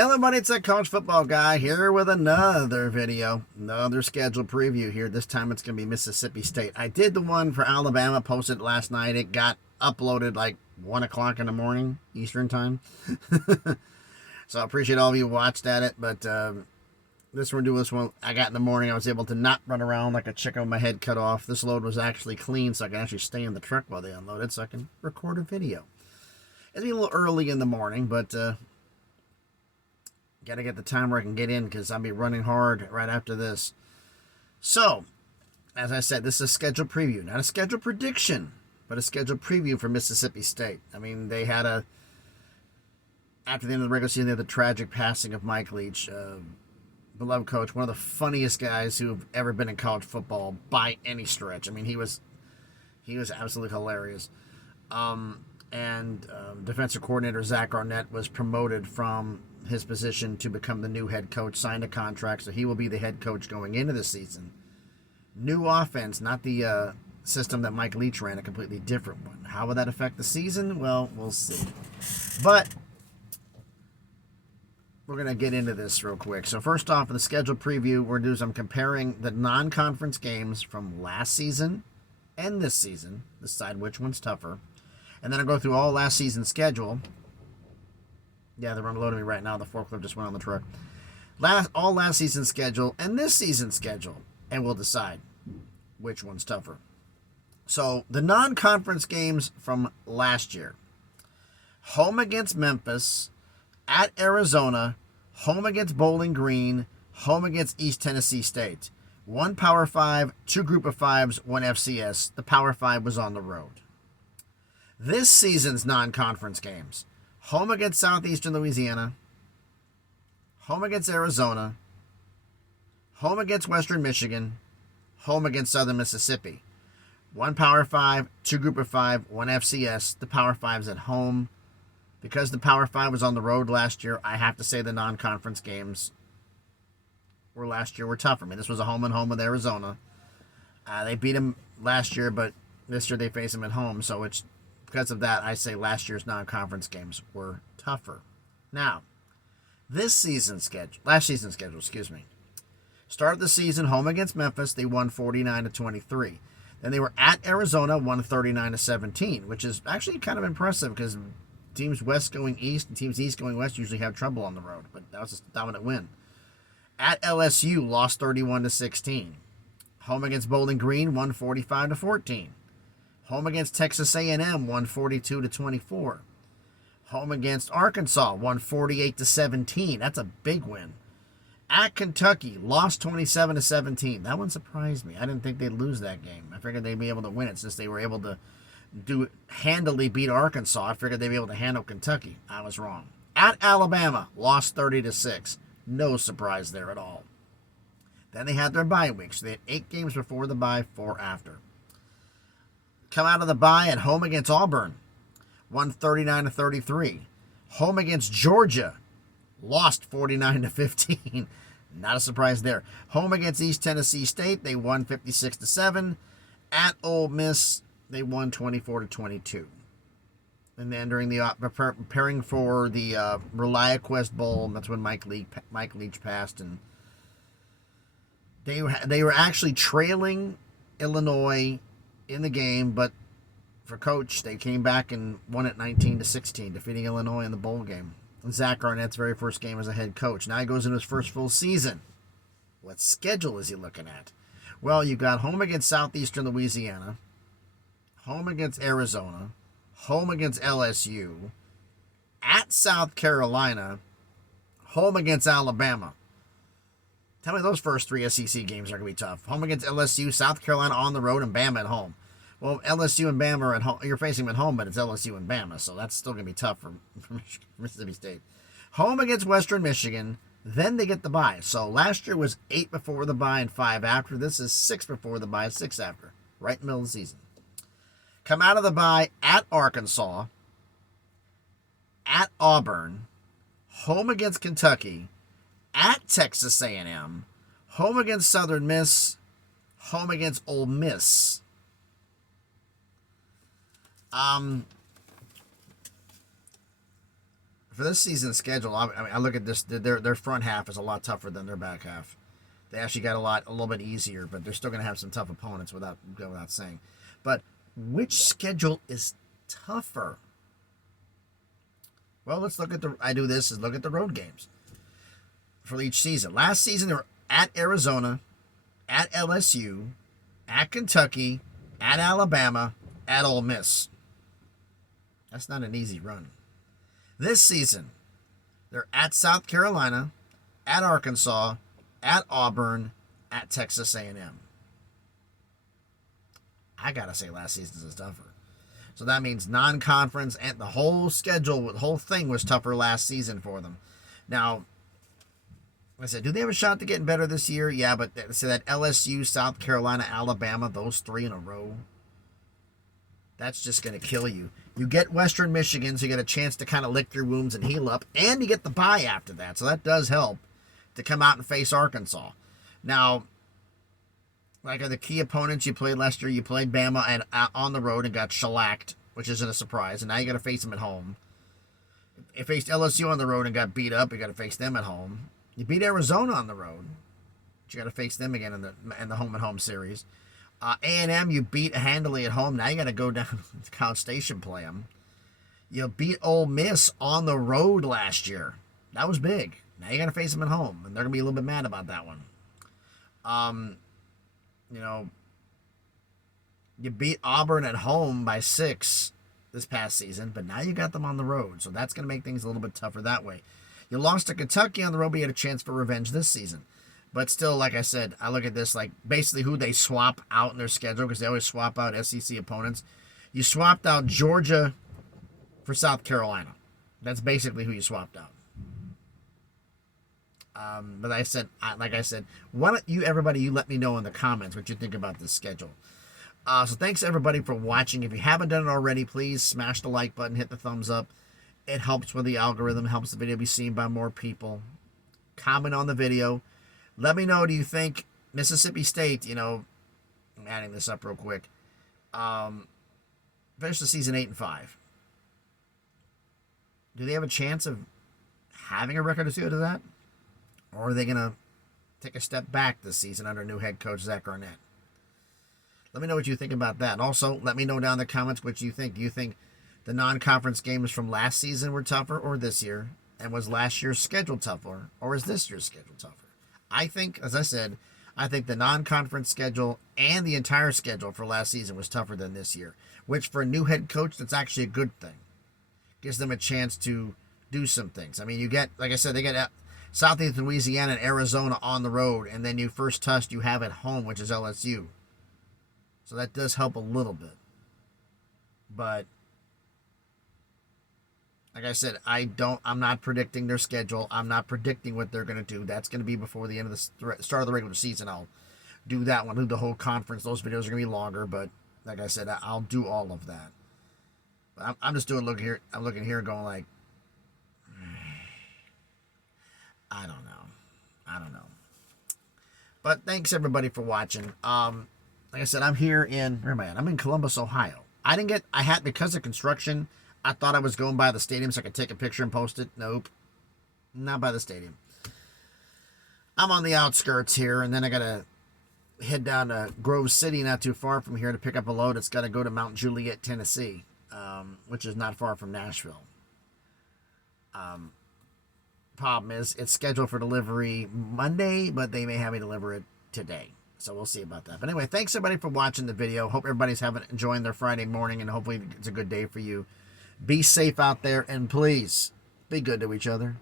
Hello everybody, it's that college football guy here with another video, another schedule preview here. This time it's going to be Mississippi State. I did the one for Alabama, posted it last night. It got uploaded like 1 o'clock in the morning, Eastern time. So I appreciate all of you who watched at it, but this one I got in the morning. I was able to not run around like a chicken with my head cut off. This load was actually clean, so I can actually stay in the truck while they unloaded, so I can record a video. It's a little early in the morning, but got to get the time where I can get in because I'll be running hard right after this. So, as I said, this is a schedule preview. Not a schedule prediction, but a schedule preview for Mississippi State. I mean, they had after the end of the regular season, they had the tragic passing of Mike Leach, beloved coach, one of the funniest guys who have ever been in college football by any stretch. I mean, he was absolutely hilarious. Defensive coordinator Zach Arnett was promoted from his position to become the new head coach, signed a contract, so he will be the head coach going into the season. New offense, not the system that Mike Leach ran, a completely different one. How will that affect the season? Well, we'll see. But we're going to get into this real quick. So first off, in the schedule preview, we're going to do is I'm comparing the non-conference games from last season and this season, decide which one's tougher. And then I'll go through all last season's schedule. Yeah, they're unloading me right now. The forklift just went on the truck. All last season's schedule and this season's schedule. And we'll decide which one's tougher. So, the non-conference games from last year. Home against Memphis. At Arizona. Home against Bowling Green. Home against East Tennessee State. 1 Power 5, 2 Group of 5s, 1 FCS. The Power 5 was on the road. This season's non-conference games. Home against Southeastern Louisiana. Home against Arizona. Home against Western Michigan. Home against Southern Mississippi. 1 Power 5, 2 Group of 5, 1 FCS. The Power 5's at home. Because the Power 5 was on the road last year, I have to say the non-conference games last year were tougher. I mean, this was a home with Arizona. They beat them last year, but this year they face them at home, so it's because of that, I say last year's non-conference games were tougher. Now, last season's schedule, Start of the season, home against Memphis, they won 49-23. Then they were at Arizona, won 39-17, which is actually kind of impressive because teams west going east and teams east going west usually have trouble on the road, but that was a dominant win. At LSU, lost 31-16. Home against Bowling Green, won 45-14. Home against Texas A&M, won 42-24. Home against Arkansas, won 48-17. That's a big win. At Kentucky, lost 27-17. That one surprised me. I didn't think they'd lose that game. I figured they'd be able to win it since they were able to handily beat Arkansas. I figured they'd be able to handle Kentucky. I was wrong. At Alabama, lost 30-6. No surprise there at all. Then they had their bye week. So they had 8 games before the bye, 4 after. Come out of the bye at home against Auburn. Won 39-33. Home against Georgia. Lost 49-15. Not a surprise there. Home against East Tennessee State. They won 56-7. At Ole Miss, they won 24-22. And then during the preparing for the ReliaQuest Bowl, that's when Mike Leach passed, and they were actually trailing Illinois in the game, but for coach, they came back and won it 19-16, defeating Illinois in the bowl game. Zach Arnett's very first game as a head coach. Now he goes into his first full season. What schedule is he looking at? Well, you got home against Southeastern Louisiana, home against Arizona, home against LSU, at South Carolina, home against Alabama. Tell me those first 3 SEC games are going to be tough. Home against LSU, South Carolina on the road, and Bama at home. Well, LSU and Bama are at home. You're facing them at home, but it's LSU and Bama, so that's still going to be tough for Mississippi State. Home against Western Michigan, then they get the bye. So last year was 8 before the bye and 5 after. This is 6 before the bye, 6 after. Right in the middle of the season. Come out of the bye at Arkansas, at Auburn, home against Kentucky, at Texas A&M, home against Southern Miss, home against Ole Miss. for this season's schedule, I mean, I look at this. Their front half is a lot tougher than their back half. They actually got a little bit easier, but they're still going to have some tough opponents without saying. But which schedule is tougher? Well, let's look at look at the road games for each season. Last season, they were at Arizona, at LSU, at Kentucky, at Alabama, at Ole Miss. That's not an easy run. This season, they're at South Carolina, at Arkansas, at Auburn, at Texas A&M. I gotta say last season's is tougher. So that means non-conference and the whole schedule, the whole thing was tougher last season for them. Now, like I said, do they have a shot to getting better this year? Yeah, but so that LSU, South Carolina, Alabama, those 3 in a row, that's just going to kill you. You get Western Michigan, so you get a chance to kind of lick your wounds and heal up, and you get the bye after that, so that does help to come out and face Arkansas. Now, like the key opponents you played last year, you played Bama and on the road and got shellacked, which isn't a surprise, and now you got to face them at home. You faced LSU on the road and got beat up, you got to face them at home. You beat Arizona on the road, but you got to face them again in the home and home series. A&M you beat handily at home. Now you got to go down to College Station play them. You beat Ole Miss on the road last year. That was big. Now you got to face them at home, and they're gonna be a little bit mad about that one. You beat Auburn at home by 6 this past season, but now you got them on the road, so that's gonna make things a little bit tougher that way. You lost to Kentucky on the road, but you had a chance for revenge this season. But still, like I said, I look at this like basically who they swap out in their schedule, because they always swap out SEC opponents. You swapped out Georgia for South Carolina. That's basically who you swapped out. But like I said, why don't you, everybody, you let me know in the comments what you think about this schedule. So thanks everybody for watching. If you haven't done it already, please smash the like button, hit the thumbs up. It helps with the algorithm, helps the video be seen by more people. Comment on the video. Let me know, do you think Mississippi State, I'm adding this up real quick, finish the season 8-5. Do they have a chance of having a record as good as that? Or are they going to take a step back this season under new head coach Zach Arnett? Let me know what you think about that. And also, let me know down in the comments what you think. Do you think the non-conference games from last season were tougher or this year? And was last year's schedule tougher or is this year's schedule tougher? I think, as I said, I think the non-conference schedule and the entire schedule for last season was tougher than this year, which for a new head coach, that's actually a good thing. Gives them a chance to do some things. I mean, you get, like I said, they get Southeast Louisiana and Arizona on the road, and then you first test you have at home, which is LSU. So that does help a little bit. But like I said, I'm not predicting their schedule. I'm not predicting what they're going to do. That's going to be before the end of the start of the regular season. I'll do that one, do the whole conference. Those videos are going to be longer, but like I said, I'll do all of that. But I'm just doing, look here. I'm looking here going like, I don't know. But thanks everybody for watching. Like I said, I'm here in, where am I at? I'm in Columbus, Ohio. I had, because of construction, I thought I was going by the stadium so I could take a picture and post it. Nope. Not by the stadium. I'm on the outskirts here, and then I got to head down to Grove City, not too far from here, to pick up a load. It's got to go to Mount Juliet, Tennessee, which is not far from Nashville. Problem is, it's scheduled for delivery Monday, but they may have me deliver it today. So we'll see about that. But anyway, thanks everybody for watching the video. Hope everybody's enjoying their Friday morning, and hopefully it's a good day for you. Be safe out there, and please be good to each other.